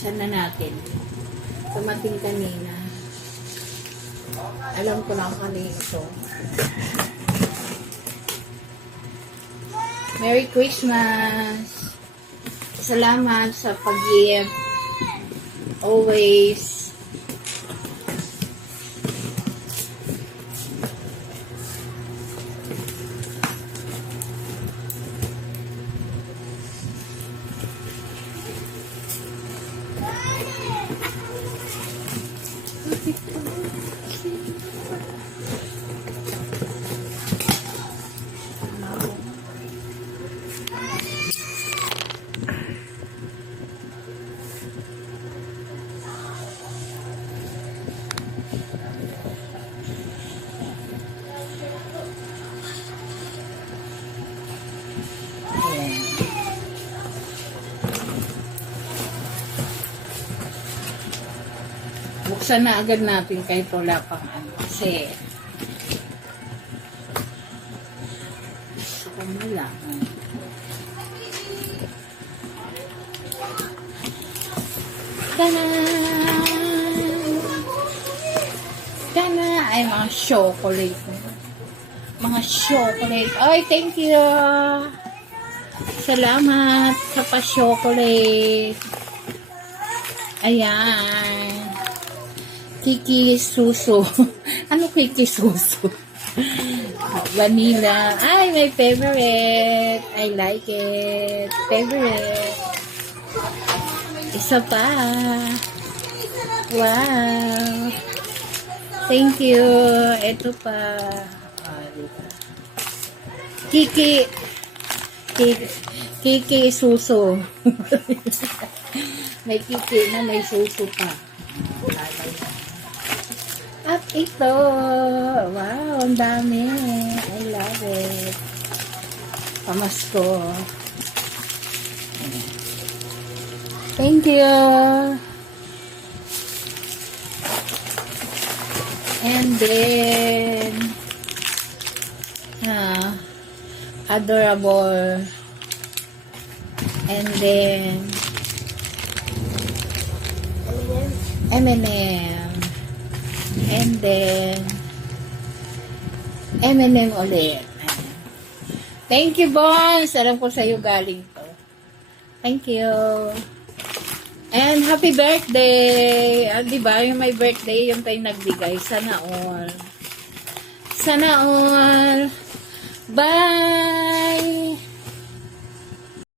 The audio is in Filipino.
Buksan na natin. Tumating kanina. Alam ko lang kanina ito. Merry Christmas! Salamat sa pag-gift. Always. Buksan na agad natin kahit wala pang ano. Kasi gusto ko malaman. Tanan! Tanan! Ay, mga chocolate. Mga chocolate. Ay, thank you! Salamat sa pa-chocolate. Ayan. Kiki Suso. Ano Kiki Suso? Vanilla. Ay, my favorite. I like it. Favorite. Isa pa. Wow. Thank you. Ito pa. Kiki. Kiki Suso. May Kiki na may Suso pa. At ito, wow, ang dami. I love it. Pamasko. Thank you. And then, adorable. And then, M&M. And then, M&M ulit. Thank you, boss. Alam ko sa'yo galing to. Thank you. And happy birthday. Diba, yung my birthday, yung tayo nagbigay. Sana all. Sana all. Bye!